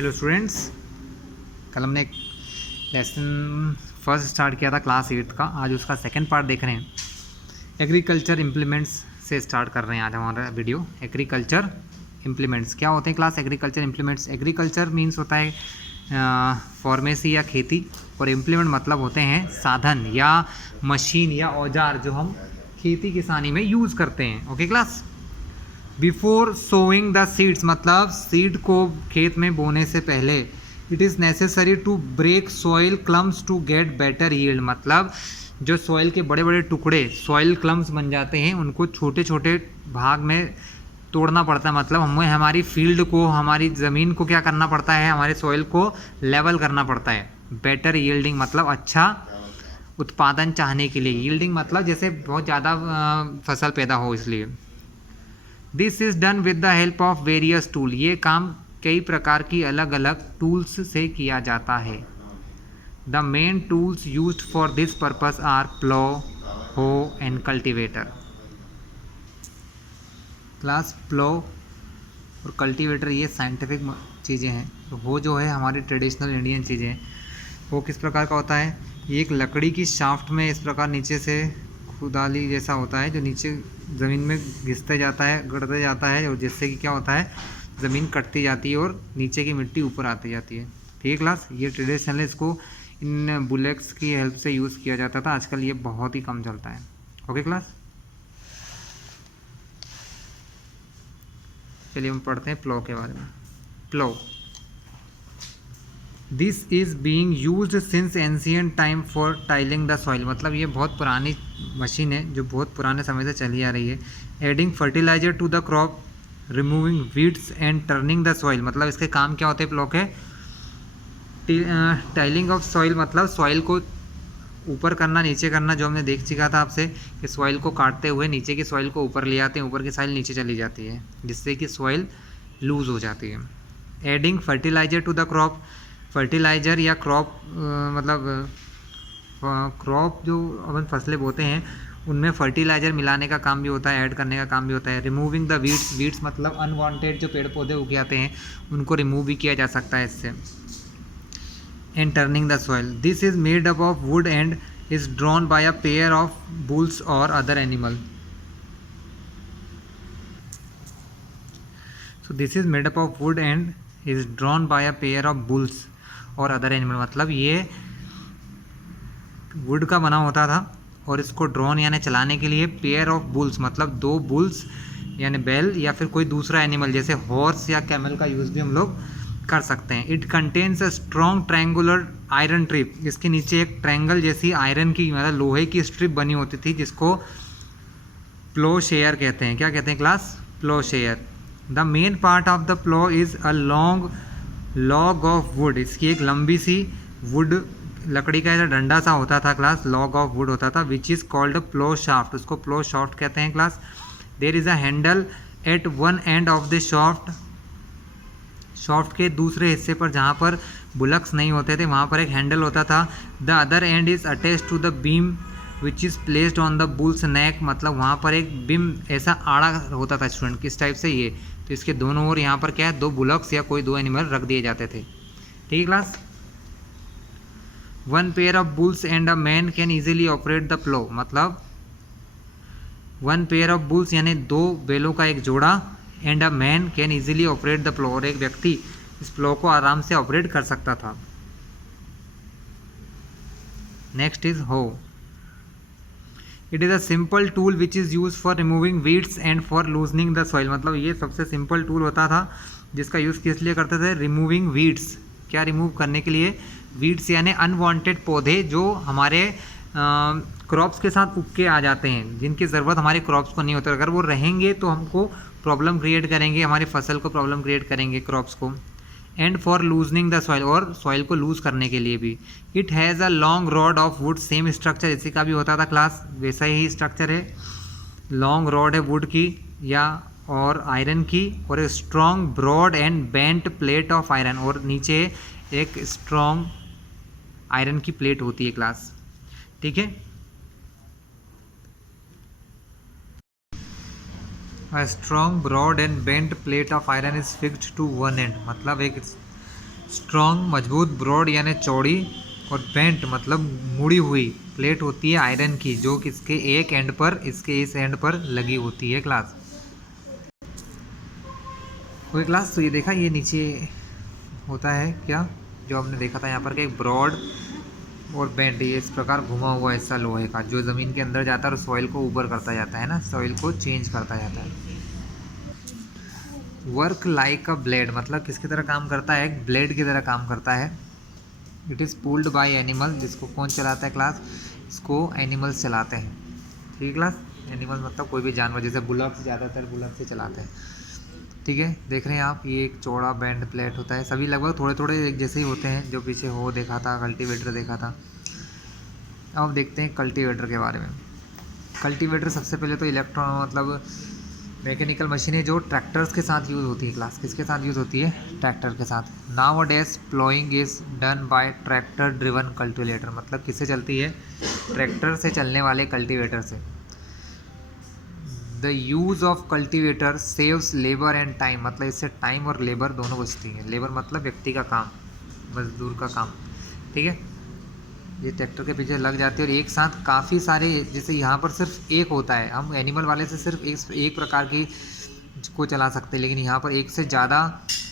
Hello students, कल हमने एक लेसन फर्स्ट स्टार्ट किया था क्लास 8 का। आज उसका सेकंड पार्ट देख रहे हैं। एग्रीकल्चर इम्प्लीमेंट्स से स्टार्ट कर रहे हैं आज हमारा वीडियो। एग्रीकल्चर इम्प्लीमेंट्स क्या होते हैं class? Agriculture implements, agriculture means होता है फार्मेसी या खेती, और इम्प्लीमेंट मतलब होते हैं साधन या मशीन या औजार जो हम खेती किसानी में यूज़ करते हैं। Okay class. Before sowing the seeds मतलब सीड को खेत में बोने से पहले it is necessary to break soil clumps to get better yield मतलब जो सॉइल के बड़े बड़े टुकड़े सॉइल क्लम्स बन जाते हैं उनको छोटे छोटे भाग में तोड़ना पड़ता है। मतलब हमें हमारी फील्ड को, हमारी ज़मीन को क्या करना पड़ता है, हमारे सॉइल को लेवल करना पड़ता है। बेटर यील्डिंग मतलब अच्छा उत्पादन चाहने के लिए। यील्डिंग मतलब जैसे बहुत ज़्यादा फसल पैदा हो, इसलिए। This is done with the help of various tool. ये काम कई प्रकार की अलग अलग टूल्स से किया जाता है। The main tools used for this purpose are plough, hoe and cultivator. Class प्लो और कल्टीवेटर ये साइंटिफिक चीज़ें हैं। तो हो जो है हमारी ट्रेडिशनल इंडियन चीज़ें हैं। वो किस प्रकार का होता है? ये एक लकड़ी की शाफ्ट में इस प्रकार नीचे से खुदाली जैसा होता है जो नीचे ज़मीन में घिसते जाता है, गड़ते जाता है, और जिससे कि क्या होता है, ज़मीन कटती जाती है और नीचे की मिट्टी ऊपर आती जाती है। ठीक है क्लास। ये ट्रेडिशनली इसको इन बुलेट्स की हेल्प से यूज़ किया जाता था। आजकल ये बहुत ही कम चलता है। Okay class. चलिए हम पढ़ते हैं प्लो के बारे में। Plough, this is being used since ancient time for tilling the soil मतलब ये बहुत पुरानी मशीन है जो बहुत पुराने समय से चली आ रही है। Adding fertiliser to the crop, removing weeds and turning the soil मतलब इसके काम क्या होते हैं प्लो के? टाइलिंग ऑफ सॉइल मतलब सॉइल को ऊपर करना, नीचे करना, जो हमने देख चुका था आपसे कि सॉइल को काटते हुए नीचे की सॉइल को ऊपर ले आते हैं, ऊपर की सॉइल नीचे चली जाती है जिससे कि सॉइल लूज हो जाती है। Adding fertiliser to the crop, fertiliser या क्रॉप मतलब क्रॉप जो अपन फसलें बोते हैं उनमें फर्टिलाइज़र मिलाने का काम भी होता है, ऐड करने का काम भी होता है। रिमूविंग द वीड्स, वीड्स मतलब अनवांटेड जो पेड़ पौधे उग जाते हैं उनको रिमूव भी किया जा सकता है इससे। And turning the soil, this is made up of wood and is drawn by a pair of bulls or other animal. So this is made up of wood and is drawn by a pair of bulls or other animal मतलब ये would का बना होता था और इसको drone यानी चलाने के लिए पेयर ऑफ बुल्स मतलब दो बुल्स यानी बैल या फिर कोई दूसरा एनिमल जैसे हॉर्स या कैमल का यूज़ भी हम लोग कर सकते हैं। It contains a strong triangular iron trip, इसके नीचे एक ट्रायंगल जैसी आयरन की मतलब लोहे की स्ट्रिप बनी होती थी जिसको प्लो शेयर कहते हैं। क्या कहते हैं class? Plough share. The main part of the plough is a long log of wood, इसकी एक लंबी सी वुड लकड़ी का ऐसा डंडा सा होता था क्लास, लॉग ऑफ वुड होता था, which is called plough shaft, उसको प्लो शाफ्ट कहते हैं class. There is a handle at one end of the shaft, shaft के दूसरे हिस्से पर जहाँ पर बुलक्स नहीं होते थे वहाँ पर एक हैंडल होता था। The other end is attach to the beam which is placed on the bulls neck मतलब वहाँ पर एक बीम ऐसा आड़ा होता था स्टूडेंट, किस टाइप से ये, तो इसके दोनों ओर यहाँ पर क्या है, दो बुलक्स या कोई दो एनिमल रख दिए जाते थे। ठीक है class. One pair of bulls and a man can easily operate the plough मतलब वन पेयर ऑफ बुल्स यानी दो बैलों का एक जोड़ा, and a man can easily operate the plough और एक व्यक्ति इस प्लो को आराम से ऑपरेट कर सकता था। नेक्स्ट इज हो, it is a simple tool which is use for removing weeds and for loosening the soil मतलब ये सबसे सिंपल टूल होता था जिसका यूज़ किस लिए करते थे? रिमूविंग वीड्स, क्या रिमूव करने के लिए? वीड्स यानी अनवांटेड पौधे जो हमारे क्रॉप्स के साथ उग के आ जाते हैं, जिनकी ज़रूरत हमारे क्रॉप्स को नहीं होती। अगर वो रहेंगे तो हमको प्रॉब्लम क्रिएट करेंगे, हमारी फसल को प्रॉब्लम क्रिएट करेंगे, क्रॉप्स को। And for loosening the soil और सॉइल को लूज करने के लिए भी। It has a long rod of wood, same structure इसी का भी होता था क्लास, वैसा ही स्ट्रक्चर है। लॉन्ग रॉड है वुड की या और आयरन की, और एक strong broad and bent plate of iron और नीचे एक स्ट्रॉन्ग आयरन की प्लेट होती है क्लास। ठीक है। A strong broad and bent plate of iron is fixed to one end मतलब एक स्ट्रॉन्ग मजबूत, ब्रॉड यानी चौड़ी, और बेंट मतलब मुड़ी हुई प्लेट होती है आयरन की, जो किसके एक एंड पर, इसके इस एंड पर लगी होती है क्लास। कोई क्लास तो ये देखा, ये नीचे होता है क्या, जो हमने देखा था यहाँ पर कि एक ब्रॉड और बेंट, ये इस प्रकार घुमा हुआ हिस्सा लोहे का जो ज़मीन के अंदर जाता है और सॉइल को ऊपर करता जाता है ना, सॉइल को चेंज करता जाता है। वर्क लाइक अ ब्लेड मतलब किसकी तरह काम करता है, एक ब्लेड की तरह काम करता है। It is pulled bye animal, जिसको कौन चलाता है क्लास, इसको एनिमल्स चलाते हैं। ठीक है क्लास, एनिमल मतलब कोई भी जानवर, जैसे बुलक, ज़्यादातर बुलक से चलाते हैं। ठीक है, देख रहे हैं आप, ये एक चौड़ा बैंड प्लेट होता है, सभी लगभग थोड़े थोड़े एक जैसे ही होते हैं। जो पीछे हो देखा था, कल्टीवेटर देखा था। अब देखते हैं कल्टीवेटर के बारे में। कल्टीवेटर सबसे पहले तो इलेक्ट्रॉन मतलब मैकेनिकल मशीनें जो ट्रैक्टर्स के साथ यूज़ होती है क्लास, किसके साथ यूज़ होती है, ट्रैक्टर के साथ। Now days ploughing is done by tractor driven cultivator मतलब किससे चलती है, ट्रैक्टर से चलने वाले कल्टीवेटर से। The use of cultivator saves labour and time मतलब इससे टाइम और लेबर दोनों बचती है। लेबर मतलब व्यक्ति का काम, मजदूर का काम। ठीक है, ये ट्रैक्टर के पीछे लग जाती है और एक साथ काफ़ी सारे, जैसे यहाँ पर सिर्फ एक होता है, हम एनिमल वाले से सिर्फ एक प्रकार की को चला सकते हैं, लेकिन यहाँ पर एक से ज़्यादा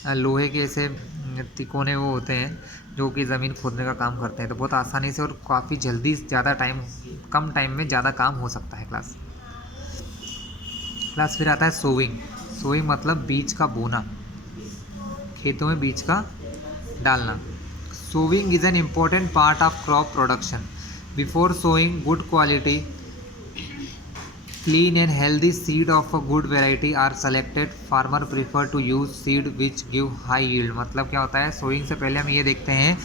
लोहे के ऐसे तिकोने वो होते हैं जो कि ज़मीन खोदने का काम करते हैं, तो बहुत आसानी से और काफ़ी जल्दी, ज़्यादा टाइम, कम टाइम में ज़्यादा काम हो सकता है क्लास। फिर आता है सोविंग। सोविंग मतलब बीज का बोना, खेतों में बीज का डालना। Sowing is an important part of crop production. Before sowing, good quality, clean and healthy seed of a good variety are selected. Farmer prefer to use seed which give high yield. मतलब क्या होता है, sowing से पहले हम ये देखते हैं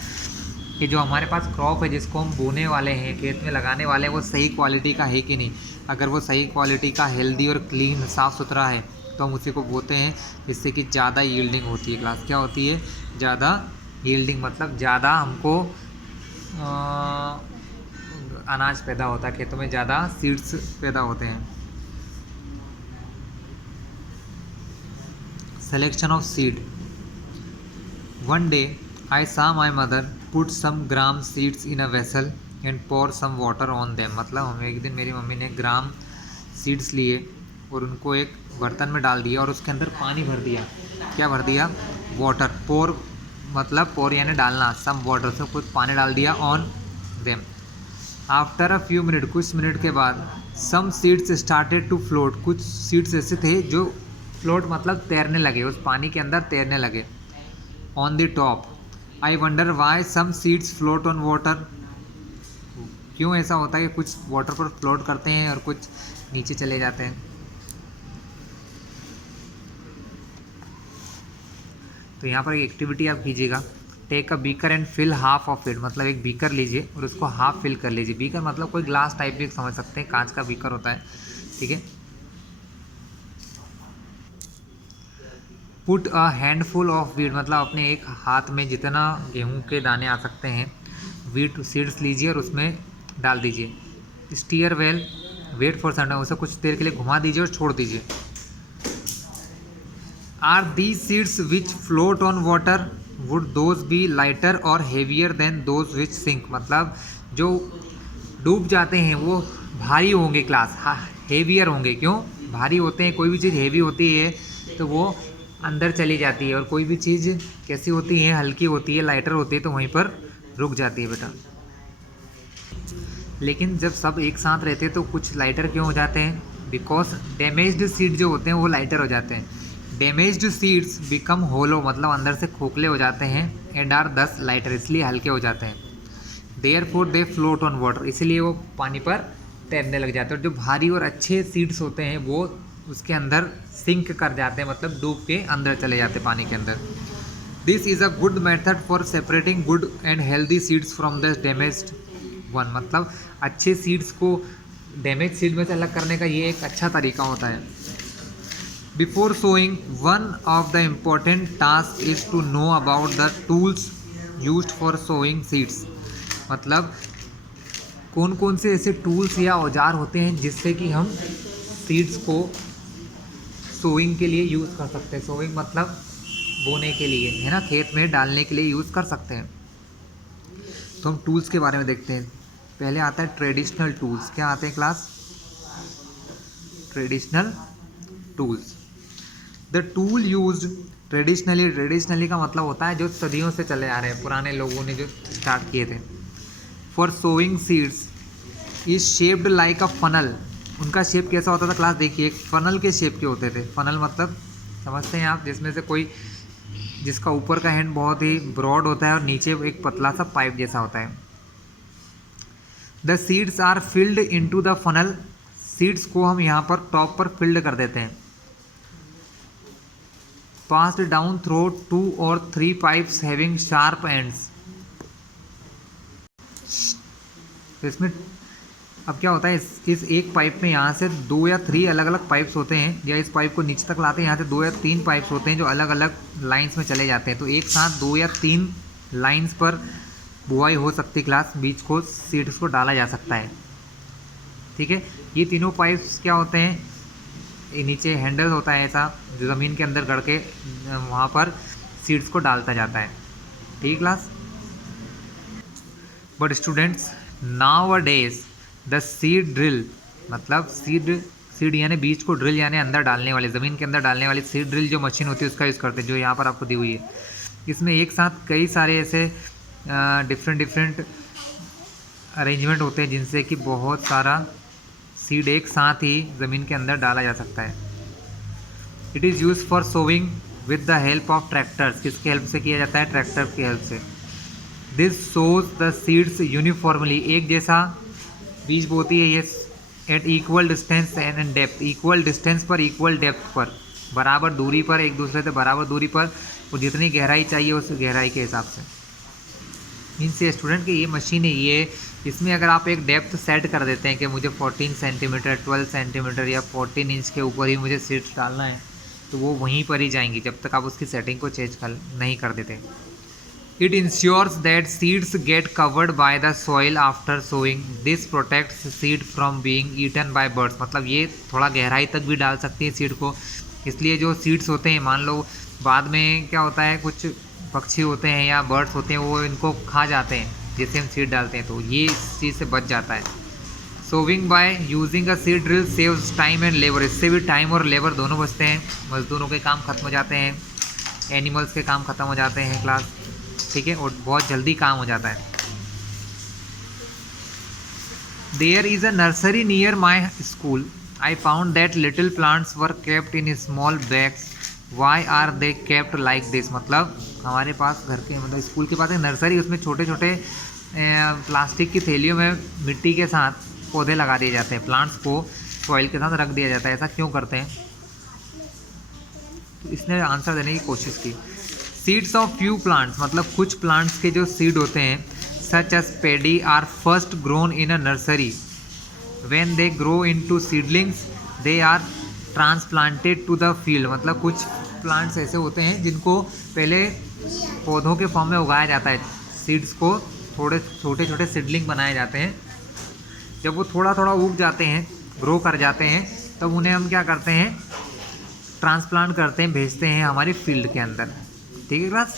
कि जो हमारे पास क्रॉप है जिसको हम बोने वाले हैं, खेत में लगाने वाले हैं, वो सही क्वालिटी का है कि नहीं। अगर वो सही क्वालिटी का, हेल्दी और क्लीन, साफ़ सुथरा है तो हम उसी को बोते हैं, जिससे कि ज़्यादा यील्डिंग होती है क्लास। क्या होती है, ज़्यादा यील्डिंग मतलब ज़्यादा हमको अनाज पैदा होता है, खेतों में ज़्यादा सीड्स पैदा होते हैं। Selection of seed. One day I saw my mother put some gram seeds in a vessel and pour some water on them मतलब हमें एक दिन मेरी मम्मी ने ग्राम सीड्स लिए और उनको एक बर्तन में डाल दिया और उसके अंदर पानी भर दिया। क्या भर दिया, वाटर। पोर मतलब पोर यानी डालना, सम वाटर से कुछ पानी डाल दिया on them. After a few minute कुछ मिनट के बाद some seeds started to float कुछ सीड्स ऐसे थे जो फ्लोट मतलब तैरने लगे, उस पानी के अंदर तैरने लगे। On the top I wonder why some seeds float on water क्यों ऐसा होता है कि कुछ वाटर पर फ्लोट करते हैं और कुछ नीचे चले जाते हैं। तो यहाँ पर एक एक्टिविटी आप कीजिएगा, take a beaker and fill half of it मतलब एक बीकर लीजिए और उसको हाफ फिल कर लीजिए। बीकर मतलब कोई ग्लास टाइप भी समझ सकते हैं, कांच का बीकर होता है। ठीक है, put a handful of wheat मतलब अपने एक हाथ में जितना गेहूं के दाने आ सकते हैं वीट सीड्स लीजिए और उसमें डाल दीजिए। Stir well wait for some time उसे कुछ देर के लिए घुमा दीजिए और छोड़ दीजिए। Are these seeds which float on water would those be lighter or heavier than those which sink मतलब जो डूब जाते हैं वो भारी होंगे क्लास, हेवियर होंगे। क्यों भारी होते हैं, कोई भी चीज़ हेवी होती है तो वो अंदर चली जाती है और कोई भी चीज़ कैसी होती है, हल्की होती है, लाइटर होती है तो वहीं पर रुक जाती है बेटा। लेकिन जब सब एक साथ रहते हैं तो कुछ लाइटर क्यों हो जाते हैं, बिकॉज डैमेज्ड सीड जो होते हैं वो लाइटर हो जाते हैं। डैमेज्ड सीड्स बिकम होलो मतलब अंदर से खोखले हो जाते हैं एंड आर दस लाइटर इसलिए हल्के हो जाते हैं। Therefore they float on water इसलिए वो पानी पर तैरने लग जाते हैं। और जो भारी और अच्छे सीड्स होते हैं वो उसके अंदर सिंक कर जाते हैं मतलब डूब के अंदर चले जाते हैं पानी के अंदर। This is a good method for separating good and healthy seeds from the damaged one मतलब अच्छे सीड्स को डैमेज सीड में से अलग करने का ये एक अच्छा तरीका होता है। Before sowing one of the important task is to know about the tools used for sowing seeds मतलब कौन कौन से ऐसे टूल्स या औजार होते हैं जिससे कि हम सीड्स को सोइंग के लिए यूज़ कर सकते हैं। सोइंग मतलब बोने के लिए, है ना, खेत में डालने के लिए यूज़ कर सकते हैं। तो हम टूल्स के बारे में देखते हैं। पहले आता है ट्रेडिशनल टूल्स। क्या आते हैं class? Traditional tools. The tool used traditionally, traditionally का मतलब होता है जो सदियों से चले आ रहे हैं, पुराने लोगों ने जो स्टार्ट किए थे। For sowing seeds is shaped like a funnel. उनका शेप कैसा होता था क्लास? देखिए, एक फनल के शेप के होते थे। फनल मतलब समझते हैं आप, जिसमें से कोई, जिसका ऊपर का हैंड बहुत ही ब्रॉड होता है और नीचे एक पतला सा पाइप जैसा होता है। The seeds are filled into the funnel. Seeds को हम यहाँ पर टॉप पर फिल्ड कर देते हैं। Passed down through 2 or 3 pipes having sharp ends. तो इसमें अब क्या होता है, इस एक पाइप में यहाँ से 2 या 3 अलग अलग पाइप्स होते हैं, या इस पाइप को नीचे तक लाते हैं, यहाँ से 2 या 3 पाइप्स होते हैं जो अलग अलग लाइंस में चले जाते हैं। तो एक साथ 2 या 3 लाइंस पर बुआई हो सकती क्लास, बीज को, सीड्स को डाला जा सकता है। ठीक है, ये तीनों पाइप्स क्या होते हैं, नीचे हैंडल होता है ऐसा जो ज़मीन के अंदर गड़ के वहाँ पर सीड्स को डालता जाता है। ठीक class. But students, now a days the seed drill, मतलब सीड यानी बीज को ड्रिल यानी अंदर डालने वाली, ज़मीन के अंदर डालने वाली सीड ड्रिल जो मशीन होती है उसका यूज़ करते हैं, जो यहाँ पर आपको दी हुई है। इसमें एक साथ कई सारे ऐसे डिफरेंट अरेंजमेंट होते हैं जिनसे कि बहुत सारा सीड एक साथ ही ज़मीन के अंदर डाला जा सकता है। It is use for sowing with the help of tractors. किसके हेल्प से किया जाता है? ट्रैक्टर की हेल्प से। This sows the seeds uniformly, एक जैसा बीज बोती है ये, at equal distance and depth, equal distance पर, इक्वल डेप्थ पर, बराबर दूरी पर, एक दूसरे से बराबर दूरी पर, और जितनी गहराई चाहिए उस गहराई के हिसाब से। इनसे स्टूडेंट की ये मशीन है, ये इसमें अगर आप एक डेप्थ सेट कर देते हैं कि मुझे 14 सेंटीमीटर, 12 सेंटीमीटर या 14 इंच के ऊपर ही मुझे सीड्स डालना है, तो वो वहीं पर ही जाएंगी जब तक आप उसकी सेटिंग को चेंज नहीं कर देते। It ensures that seeds get covered by the soil after sowing. This protects seed from being eaten by birds. मतलब ये थोड़ा गहराई तक भी डाल सकती है सीड को, इसलिए जो सीड्स होते हैं, मान लो बाद में क्या होता है, कुछ पक्षी होते हैं या बर्ड्स होते हैं वो इनको खा जाते हैं जैसे हम सीड डालते हैं, तो ये इस चीज़ से बच जाता है। Sowing by using a seed drill saves time and labour. इससे भी टाइम और लेबर दोनों बचते हैं, मजदूरों के काम खत्म हो जाते हैं, एनिमल्स के काम खत्म हो जाते हैं क्लास। ठीक है, और बहुत जल्दी काम हो जाता है। There is a nursery near my school. I found that little plants were kept in small bags. Why are they kept like this. मतलब हमारे पास घर के, मतलब स्कूल के पास एक नर्सरी, उसमें छोटे छोटे प्लास्टिक की थैलियों में मिट्टी के साथ पौधे लगा दिए जाते हैं, प्लांट्स को सॉइल के साथ रख दिया जाता है। ऐसा क्यों करते हैं? तो इसने आंसर देने की कोशिश की। सीड्स ऑफ फ्यू प्लांट्स, मतलब कुछ प्लांट्स के जो सीड होते हैं, such as paddy, are first grown in a nursery. When they grow into seedlings they are transplanted to the field. मतलब कुछ प्लांट्स ऐसे होते हैं जिनको पहले पौधों के फॉर्म में उगाया जाता है, सीड्स को थोड़े छोटे छोटे सीडलिंग बनाए जाते हैं। जब वो थोड़ा थोड़ा उग जाते हैं, ग्रो कर जाते हैं, तब उन्हें हम क्या करते हैं, ट्रांसप्लांट करते हैं, भेजते हैं हमारी फील्ड के अंदर। ठीक है class.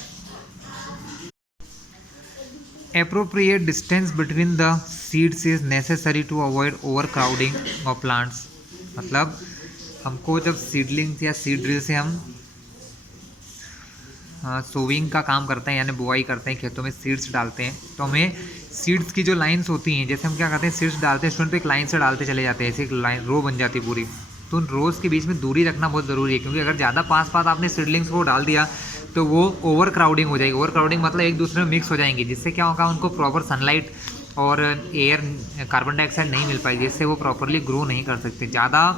Appropriate distance between the seeds is necessary to avoid overcrowding of plants. मतलब हमको जब सीडलिंग्स या सीड ड्रिल से हम सोविंग का काम करते हैं यानी बुआई करते हैं, खेतों में सीड्स डालते हैं, तो हमें सीड्स की जो लाइंस होती हैं, जैसे हम क्या करते हैं, सीड्स डालते हैं स्टूडेंट, तो एक लाइन से डालते चले जाते हैं, ऐसे एक लाइन रो बन जाती है पूरी। तो उन रोज़ के बीच में दूरी रखना बहुत ज़रूरी है, क्योंकि अगर ज़्यादा पास पास आपने सीडलिंग्स को डाल दिया तो वो ओवर क्राउडिंग हो जाएगी। ओवर क्राउडिंग मतलब एक दूसरे में मिक्स हो जाएंगे, जिससे क्या होगा, उनको प्रॉपर सनलाइट और एयर, कार्बन डाइऑक्साइड नहीं मिल पाएगी, जिससे वो प्रॉपरली ग्रो नहीं कर सकते। ज़्यादा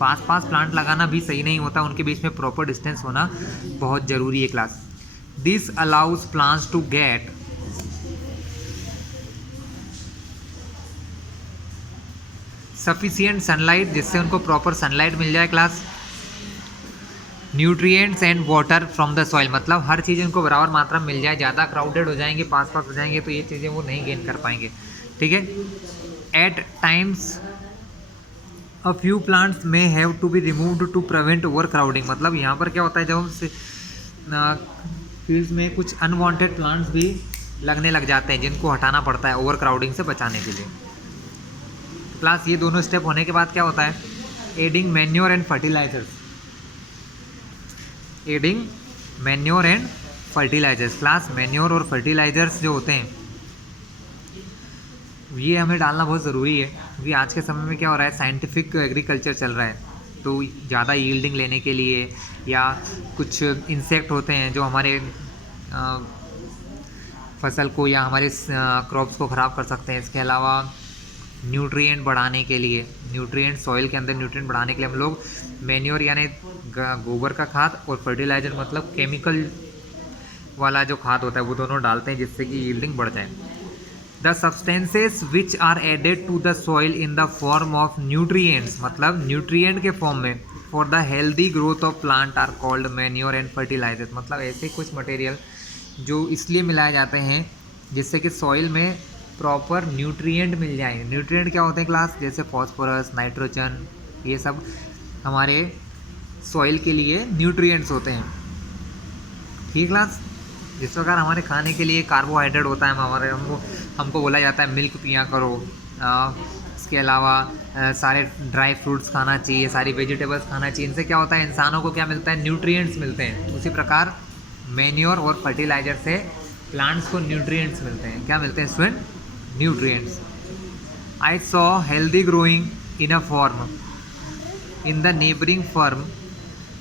पास पास प्लांट लगाना भी सही नहीं होता, उनके बीच में प्रॉपर डिस्टेंस होना बहुत ज़रूरी है class. This allows plants to get sufficient sunlight, जिससे उनको प्रॉपर सनलाइट मिल जाए class. Nutrients and water from the soil, मतलब हर चीज़ उनको बराबर मात्रा में मिल जाए। ज़्यादा क्राउडेड हो जाएंगे, पास पास हो जाएंगे, तो ये चीज़ें वो नहीं गेन कर पाएंगे। ठीक है। At times a few plants may have to be removed to prevent overcrowding. मतलब यहाँ पर क्या होता है, जब हम फील्ड्स में कुछ अनवांटेड प्लांट्स भी लगने लग जाते हैं जिनको हटाना पड़ता है ओवर क्राउडिंग से बचाने के लिए। क्लास ये दोनों स्टेप होने के बाद क्या होता है, adding manure and fertilisers. Adding manure and fertilisers. Class manure और फर्टिलाइजर्स जो होते हैं ये हमें डालना बहुत ज़रूरी है, क्योंकि आज के समय में क्या हो रहा है, साइंटिफिक एग्रीकल्चर चल रहा है, तो ज़्यादा यील्डिंग लेने के लिए या कुछ इंसेक्ट होते हैं जो हमारे फसल को या हमारे क्रॉप्स को ख़राब कर सकते हैं। इसके अलावा न्यूट्रिएंट बढ़ाने के लिए, न्यूट्रिएंट सॉइल के अंदर न्यूट्रिएंट बढ़ाने के लिए हम लोग मैन्योर यानी गोबर का खाद और फर्टिलाइजर मतलब केमिकल वाला जो खाद होता है वो दोनों डालते हैं, जिससे कि यील्डिंग बढ़ जाए। The substances which are added to the soil in the form of nutrients, मतलब न्यूट्रिएंट के फॉर्म में for the healthy growth of plant are called manure and fertilizer. मतलब ऐसे कुछ मटेरियल जो इसलिए मिलाए जाते हैं जिससे कि सॉइल में प्रॉपर न्यूट्रिएंट मिल जाए। न्यूट्रिएंट क्या होते हैं क्लास, जैसे फॉस्फोरस, नाइट्रोजन, ये सब हमारे सॉइल के लिए न्यूट्रिएंट्स होते हैं। ठीक क्लास। जिस प्रकार हमारे खाने के लिए कार्बोहाइड्रेट होता है, हमारे हमको बोला जाता है मिल्क पिया करो, इसके अलावा सारे ड्राई फ्रूट्स खाना चाहिए, सारी वेजिटेबल्स खाना चाहिए। इनसे क्या होता है, इंसानों को क्या मिलता है, न्यूट्रिएंट्स मिलते हैं। उसी प्रकार मैन्योर और फर्टिलाइजर से प्लांट्स को न्यूट्रिएंट्स मिलते हैं। क्या मिलते हैं student, nutrients. I saw healthy growing in a farm in the neighbouring farm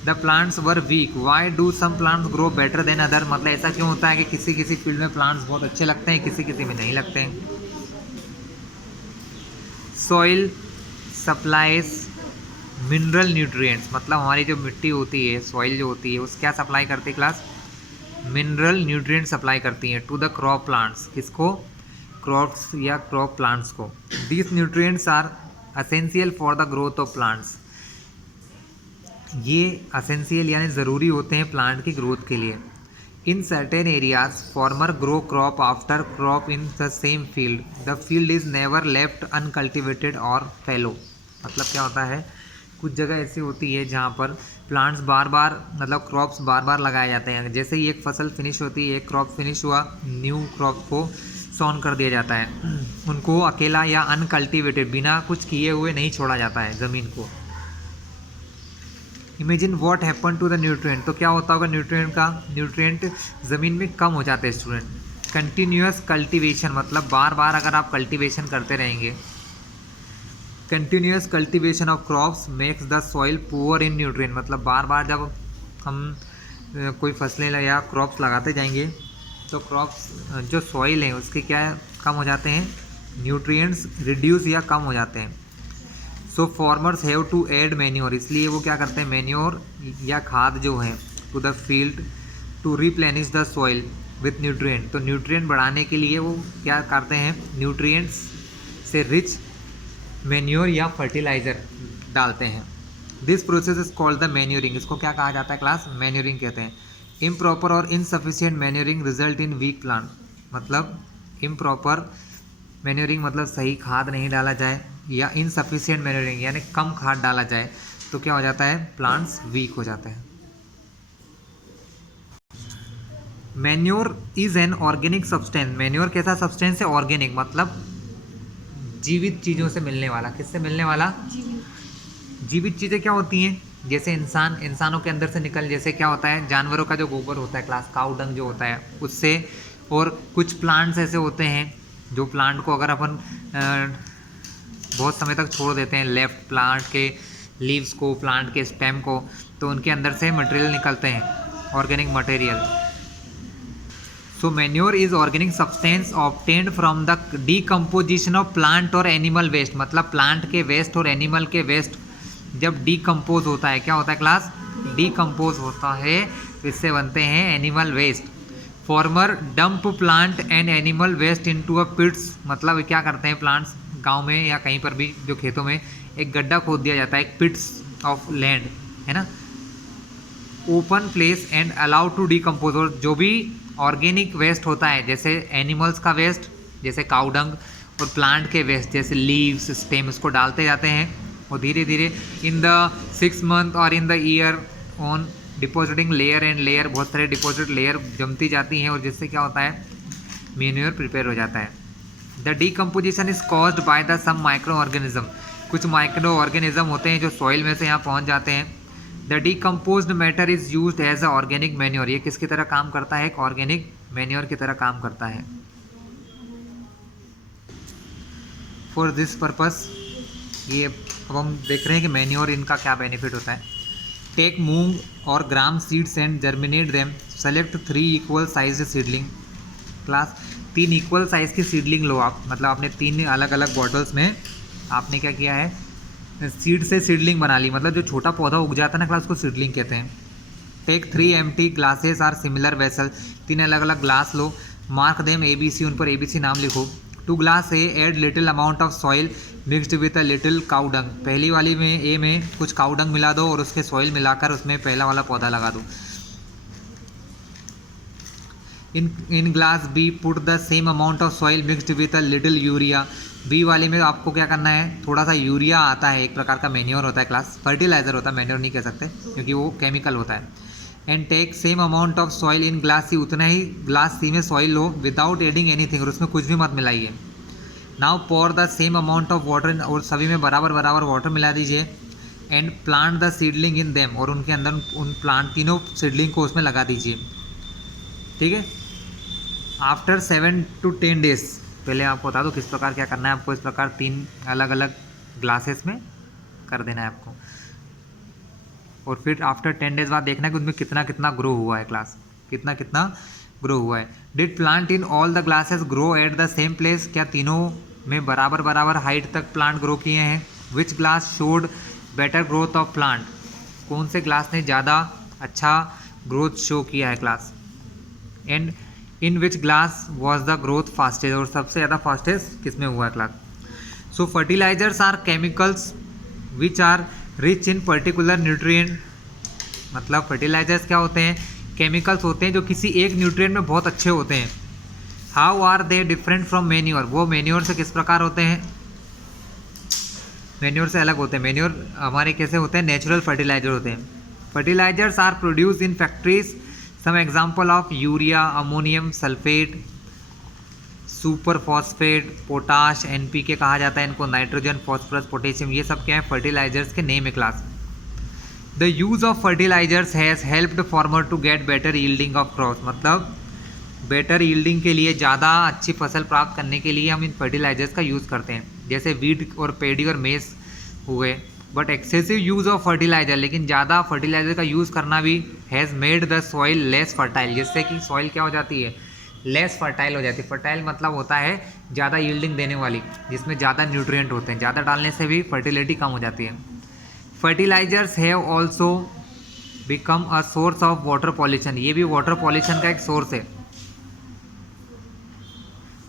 the plants were weak, why do some plants grow better than other. मतलब ऐसा क्यों होता है कि किसी किसी फील्ड में प्लांट्स बहुत अच्छे लगते हैं, किसी किसी में नहीं लगते हैं। सॉइल सप्लाइज मिनरल न्यूट्रिएंट्स, मतलब हमारी जो मिट्टी होती है, सॉइल जो होती है, उस क्या सप्लाई करती है क्लास, मिनरल न्यूट्रिएंट सप्लाई करती हैं टू द क्रॉप प्लांट्स। किसको, क्रॉप्स या क्रॉप प्लांट्स को। These nutrients are essential for the growth of plants, ये असेंशियल यानी ज़रूरी होते हैं प्लांट की ग्रोथ के लिए। In certain areas farmer grow crop after crop in the same field, the field is never left uncultivated और फैलो। मतलब क्या होता है, कुछ जगह ऐसी होती है जहाँ पर प्लांट्स बार बार, मतलब क्रॉप्स बार बार लगाए जाते हैं। जैसे ही एक फसल फिनिश होती है, एक क्रॉप फिनिश हुआ, न्यू क्रॉप को सॉन कर दिया जाता है। उनको अकेला या अनकल्टिवेटेड, बिना कुछ किए हुए नहीं छोड़ा जाता है ज़मीन को। Imagine what happen to the nutrient, तो क्या होता होगा न्यूट्रिएंट का, न्यूट्रिएंट ज़मीन में कम हो जाते हैं स्टूडेंट। कंटिन्यूअस कल्टीवेशन, मतलब बार बार अगर आप कल्टीवेशन करते रहेंगे, continuous cultivation of crops makes the soil poor in nutrient, मतलब बार बार जब हम कोई फसलें या क्रॉप्स लगाते जाएंगे तो क्रॉप्स जो सॉइल है उसके क्या कम हो जाते हैं, न्यूट्रिएंट्स रिड्यूस या कम हो जाते हैं। So farmers have to add manure, इसलिए वो क्या करते हैं, मैन्योर या खाद जो है to the field to replenish the soil with nutrient. तो न्यूट्रिएंट बढ़ाने के लिए वो क्या करते हैं, न्यूट्रिएंट्स से रिच मैन्योर या फर्टिलाइज़र डालते हैं। This process is called the manuring, इसको क्या कहा जाता है क्लास, मैन्योरिंग कहते हैं। इम्प्रॉपर और insufficient manuring result in weak plant, मतलब इम्प्रॉपर मैन्योरिंग मतलब सही खाद नहीं डाला जाए, या इनसफिशिएंट मैन्योरिंग यानी कम खाद डाला जाए तो क्या हो जाता है, प्लांट्स वीक हो जाते हैं। Manure is an organic substance, manure कैसा सब्सटेंस है, ऑर्गेनिक मतलब जीवित चीज़ों से मिलने वाला। किससे मिलने वाला, जीवित चीज़ें क्या होती हैं, जैसे इंसानों के अंदर से निकल, जैसे क्या होता है, जानवरों का जो गोबर होता है क्लास, काऊ डंग जो होता है उससे, और कुछ प्लांट्स ऐसे होते हैं जो प्लांट को अगर अपन बहुत समय तक छोड़ देते हैं, लेफ्ट प्लांट के लीव्स को, प्लांट के स्टेम को, तो उनके अंदर से मटेरियल निकलते हैं, organic material. So manure is organic substance obtained from the decomposition of plant और एनिमल वेस्ट, मतलब प्लांट के वेस्ट और एनिमल के वेस्ट जब डीकम्पोज होता है, क्या होता है क्लास, डीकम्पोज होता है, तो इससे बनते हैं animal waste. Farmer dump plant and animal waste into a pits, मतलब क्या करते हैं प्लांट्स, गांव में या कहीं पर भी जो खेतों में एक गड्ढा खोद दिया जाता है, एक पिट्स ऑफ लैंड है ना, open place and allow to decompose. और जो भी ऑर्गेनिक वेस्ट होता है, जैसे एनिमल्स का वेस्ट जैसे काऊ डंग, और प्लांट के वेस्ट जैसे लीव्स, स्टेम, इसको डालते जाते हैं, और धीरे धीरे इन द 6 मंथ और in the year on depositing layer and layer, बहुत सारे डिपॉजिट लेयर जमती जाती हैं और जिससे क्या होता है मैन्योर प्रिपेयर हो जाता है। The decomposition is caused by the some microorganism, कुछ माइक्रो ऑर्गेनिज्म होते हैं जो सॉइल में से यहाँ पहुँच जाते हैं। The decomposed matter is used as a organic manure, ये किसकी तरह काम करता है, एक ऑर्गेनिक मैन्योर की तरह काम करता है। फॉर दिस पर्पस, ये अब हम देख रहे हैं कि मैन्योर इनका क्या बेनिफिट होता है। Take moong or gram seeds and germinate them, select 3 equal size seedling. Class 3 equal size की सीडलिंग लो आप, मतलब आपने 3 अलग अलग बॉटल्स में आपने क्या किया है, सीड से सीडलिंग बना ली, मतलब जो छोटा पौधा उग जाता है ना क्लास, उसको सीडलिंग कहते हैं। Take 3 empty glasses or similar vessel, 3 अलग अलग ग्लास लो, मार्क देम ABC, उन पर ABC नाम लिखो। To glass A add little amount of soil mixed with a little cow dung, पहली वाली में ए में कुछ काउ डंग मिला दो और उसके सॉइल मिलाकर उसमें पहला वाला पौधा लगा दो। In glass B put the same amount of soil mixed with a little urea, B वाले में आपको क्या करना है, थोड़ा सा यूरिया आता है, एक प्रकार का मैन्योर होता है क्लास, फर्टिलाइजर होता है, मैन्योर नहीं कह सकते क्योंकि वो केमिकल होता है। And take same amount of soil in glass C, उतना ही ग्लास सी में सॉइल लो विदाउट एडिंग एनीथिंग, और उसमें कुछ भी मत मिलाइए। Now pour the same amount of water, और सभी में बराबर बराबर वाटर मिला दीजिए। And plant the seedling in them, और उनके अंदर उन प्लांट तीनों सीडलिंग को उसमें लगा दीजिए। ठीक है। आफ्टर 7 to 10 डेज, पहले आपको बता दो किस प्रकार क्या करना है आपको, इस प्रकार 3 अलग अलग ग्लासेस में कर देना है आपको, और फिर आफ्टर 10 डेज बाद देखना है कि उनमें कितना कितना ग्रो हुआ है क्लास, कितना कितना ग्रो हुआ है। Did plant in all the glasses grow at the same place, क्या तीनों में बराबर बराबर हाइट तक प्लांट ग्रो किए हैं। Which glass showed better growth of plant, कौन से ग्लास ने ज़्यादा अच्छा ग्रोथ शो किया है class. And in which glass was the growth fastest, और सबसे ज़्यादा फास्टेस्ट किस में हुआ है class. So fertilizers are chemicals which are rich in particular nutrient, मतलब फर्टिलाइजर्स क्या होते हैं, केमिकल्स होते हैं जो किसी एक न्यूट्रिएंट में बहुत अच्छे होते हैं। How are they different from manure, वो मैन्योर से किस प्रकार होते हैं, मैन्योर से अलग होते हैं। मैन्योर हमारे कैसे होते हैं, नेचुरल फर्टिलाइजर होते हैं। Fertilizers are produce in factories, some example of urea, ammonium sulphate, super phosphate, potash, NPK कहा जाता है इनको, नाइट्रोजन, फॉस्फोरस, पोटेशियम, ये सब क्या है फर्टिलाइजर्स के नेम है class. The use of fertilizers has helped farmer to get better yielding of crops, मतलब बेटर यील्डिंग के लिए, ज़्यादा अच्छी फसल प्राप्त करने के लिए हम इन फर्टिलाइजर्स का यूज़ करते हैं, जैसे वीट और पेडी और मेस हुए। But excessive use of fertilizer, लेकिन ज़्यादा फर्टिलाइजर का यूज़ करना भी has made the soil less fertile, जिससे कि सॉइल क्या हो जाती है, लेस फर्टाइल हो जाती है। फर्टाइल मतलब होता है ज़्यादा यील्डिंग देने वाली, जिसमें ज़्यादा न्यूट्रिएंट होते हैं, ज़्यादा डालने से भी फर्टिलिटी कम हो जाती है। Fertilizers have also become a source of water pollution, ये भी वाटर पॉल्यूशन का एक सोर्स है।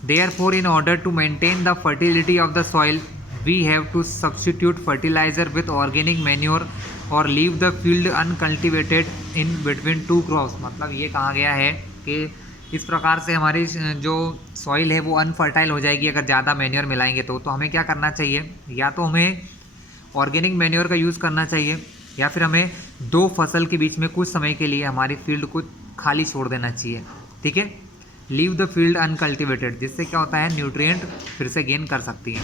Therefore, in order to maintain the fertility of the soil, we have to substitute fertilizer with organic manure or leave the field uncultivated in between two crops। मतलब ये कहा गया है कि इस प्रकार से हमारी जो सॉइल है वो अनफर्टाइल हो जाएगी अगर ज़्यादा मैन्योर मिलाएंगे तो हमें क्या करना चाहिए, या तो हमें ऑर्गेनिक मैन्योर का यूज़ करना चाहिए, या फिर हमें 2 फसल के बीच में कुछ समय के लिए हमारी फील्ड को खाली छोड़ देना चाहिए। ठीक है, लीव द फील्ड अनकल्टिवेटेड, जिससे क्या होता है न्यूट्रिएंट फिर से गेन कर सकती है।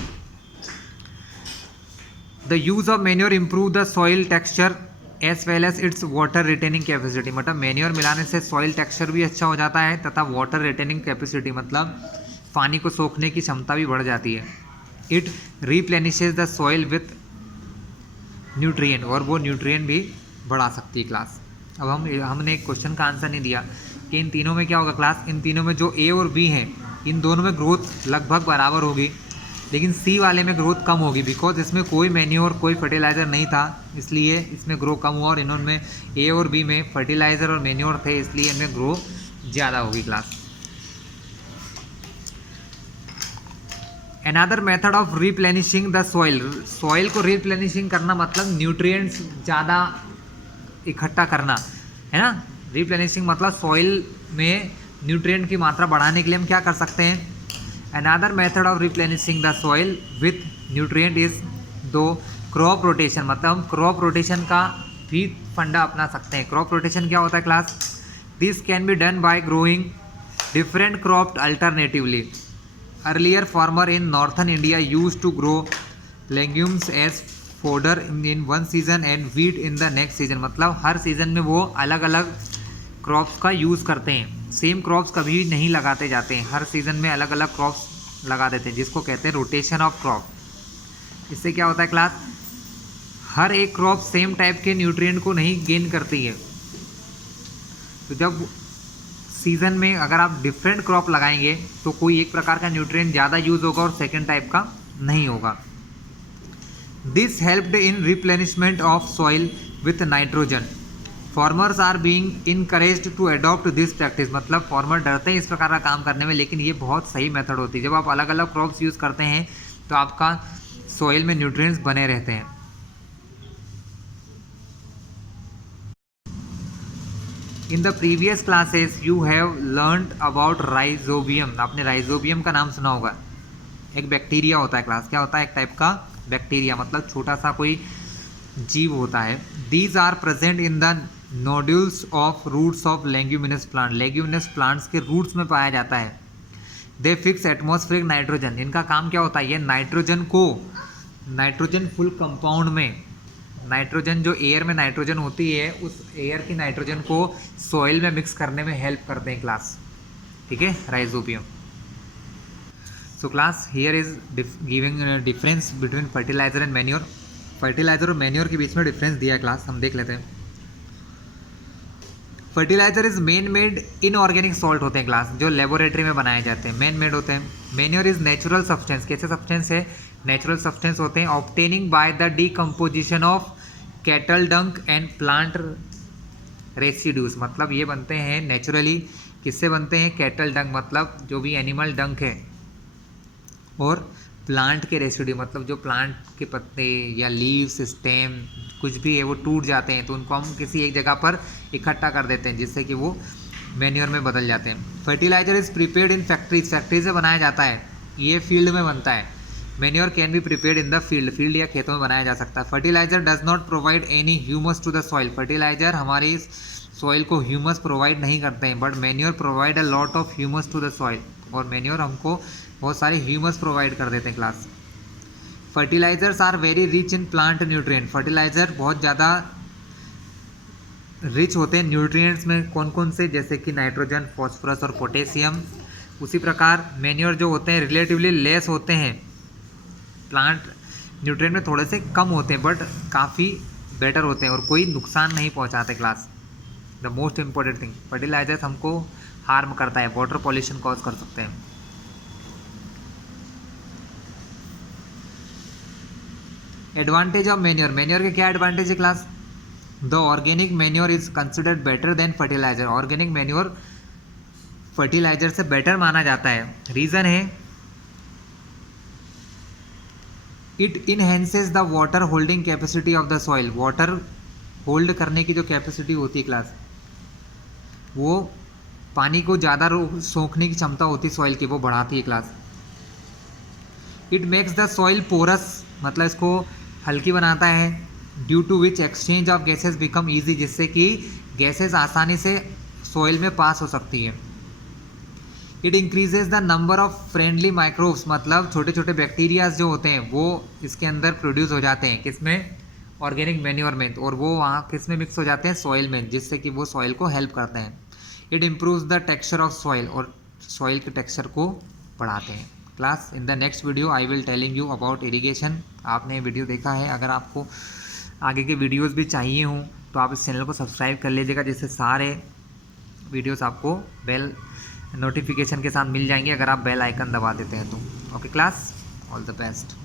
The use of manure improve the soil texture as well as its water retaining capacity, मतलब मैन्योर मिलाने से सॉइल टेक्सचर भी अच्छा हो जाता है तथा वाटर रिटेनिंग कैपेसिटी मतलब पानी को सोखने की क्षमता भी बढ़ जाती है। It replenishes the soil with nutrient, और वो न्यूट्रिएंट भी बढ़ा सकती है क्लास। अब हमने एक क्वेश्चन का आंसर नहीं दिया कि इन तीनों में क्या होगा क्लास, इन तीनों में जो ए और बी हैं इन दोनों में ग्रोथ लगभग बराबर होगी, लेकिन सी वाले में ग्रोथ कम होगी, बिकॉज इसमें कोई मैन्योर कोई फर्टिलाइज़र नहीं था, इसलिए इसमें ग्रो कम हुआ, और इन्होंने ए और बी में फर्टिलाइज़र और मैन्योर थे, इसलिए इनमें ग्रो ज़्यादा होगी class. Another method of replenishing the soil, soil को रिप्लेनिशिंग करना मतलब न्यूट्रिएंट्स ज़्यादा इकट्ठा करना है ना। रिप्लेनिशिंग मतलब सॉइल में न्यूट्रिएंट की मात्रा बढ़ाने के लिए हम क्या कर सकते हैं। Another method of replenishing the soil with nutrient is दो क्रॉप रोटेशन, मतलब हम क्रॉप रोटेशन का भी फंडा अपना सकते हैं। क्रॉप रोटेशन क्या होता है class? This can be done by growing different crop alternatively. Earlier farmer in northern India use to grow legumes as fodder in one season and wheat in the next season. मतलब हर season में वो अलग अलग crops का use करते हैं, same crops कभी नहीं लगाते जाते हैं, हर सीज़न में अलग अलग क्रॉप्स लगा देते हैं, जिसको कहते हैं रोटेशन ऑफ क्रॉप। इससे क्या होता है क्लास? हर एक क्रॉप सेम टाइप के न्यूट्रिएंट को नहीं गेन करती है। तो जब सीज़न में अगर आप डिफरेंट क्रॉप लगाएंगे तो कोई एक प्रकार का न्यूट्रिएंट ज़्यादा यूज़ होगा और सेकेंड टाइप का नहीं होगा। This helped in replenishment of soil with nitrogen. Farmers are being encouraged to adopt this practice. मतलब फार्मर डरते हैं इस प्रकार का काम करने में, लेकिन ये बहुत सही मेथड होती है। जब आप अलग अलग क्रॉप्स यूज़ करते हैं तो आपका सॉइल में न्यूट्रिएंट्स बने रहते हैं। In the previous classes you have learned about rhizobium. आपने राइजोबियम का नाम सुना होगा। एक बैक्टीरिया होता है क्लास। क्या होता है? एक टाइप का बैक्टीरिया, मतलब छोटा सा कोई जीव होता है। These are present in the nodules of roots of leguminous plant. Leguminous plants के रूट्स में पाया जाता है। They fix atmospheric nitrogen. इनका काम क्या होता है? ये नाइट्रोजन फुल कंपाउंड में, नाइट्रोजन जो एयर में नाइट्रोजन होती है, उस एयर की नाइट्रोजन को सॉइल में मिक्स करने में हेल्प करते हैं क्लास। ठीक है, rhizobium. So class here is giving difference between fertilizer and manure. Fertilizer और मैन्योर के बीच में डिफरेंस दिया है क्लास, हम देख लेते हैं। Fertilizer is man made inorganic salt होते हैं क्लास, जो लेबोरेटरी में बनाए जाते हैं, मेन मेड होते हैं। Manure is natural substance. कैसे सब्सटेंस है? नेचुरल सब्सटेंस होते हैं। Obtaining by the decomposition of cattle डंक एंड प्लांट रेसिड्यूज। मतलब ये बनते हैं नेचुरली। किससे बनते हैं? कैटल डंक, मतलब जो भी एनिमल डंक है, और प्लांट के रेसिड्यू, मतलब जो प्लांट के पत्ते या लीव्स, स्टेम कुछ भी है वो टूट जाते हैं, तो उनको हम किसी एक जगह पर इकट्ठा कर देते हैं, जिससे कि वो मैन्योर में बदल जाते हैं। Fertilizer is prepared in factories. Factory से बनाया जाता है, ये फील्ड में बनता है। Manure can be prepared in the field या खेतों में बनाया जा सकता है। Fertilizer does not provide any humus to the soil. Fertilizer हमारी सॉइल को ह्यूमस प्रोवाइड नहीं करते हैं, but manure provide a lot of humus to the soil. और मैन्योर हमको बहुत सारे ह्यूमस प्रोवाइड कर देते हैं class. Fertilizers are very rich in plant nutrient. Fertilizer बहुत ज़्यादा रिच होते हैं न्यूट्रिएंट्स में। कौन कौन से? जैसे कि नाइट्रोजन, फॉस्फोरस और पोटेशियम। उसी प्रकार मैन्योर जो होते हैं रिलेटिवली लेस होते हैं, प्लांट न्यूट्रिएंट में थोड़े से कम होते हैं, बट काफ़ी बेटर होते हैं और कोई नुकसान नहीं पहुंचाते class. The most important thing, fertilizers हमको हार्म करता है, वाटर पॉल्यूशन कॉज कर सकते हैं। Advantage of manure. मैन्योर के क्या एडवांटेज है class? The organic manure is considered better than fertilizer. Organic manure fertilizer से बेटर माना जाता है। रीज़न है it enhances the water holding capacity of the soil. Water hold करने की जो कैपेसिटी होती है क्लास, वो पानी को ज़्यादा सोखने की क्षमता होती है सॉइल की, वो बढ़ाती है class. It makes the soil porous, मतलब इसको हल्की बनाता है। Due to which exchange of gases become easy, जिससे कि गैसेस आसानी से सॉइल में पास हो सकती है। It increases the number of friendly microbes, मतलब छोटे छोटे बैक्टीरियाज जो होते हैं वो इसके अंदर प्रोड्यूस हो जाते हैं, किसमें? ऑर्गेनिक मैन्योर में, और वो वहाँ किस में मिक्स हो जाते हैं? सॉइल में, जिससे कि वो सॉइल को हेल्प करते हैं। It improves the texture of soil, और सॉइल के टेक्सचर को बढ़ाते हैं। Class in the next video I will telling you about irrigation. आपने वीडियो देखा है, अगर आपको आगे के वीडियोस भी चाहिए हों तो आप इस चैनल को सब्सक्राइब कर लीजिएगा, जिससे सारे वीडियोस आपको बेल नोटिफिकेशन के साथ मिल जाएंगे, अगर आप बेल आइकन दबा देते हैं तो। Okay class, all the best.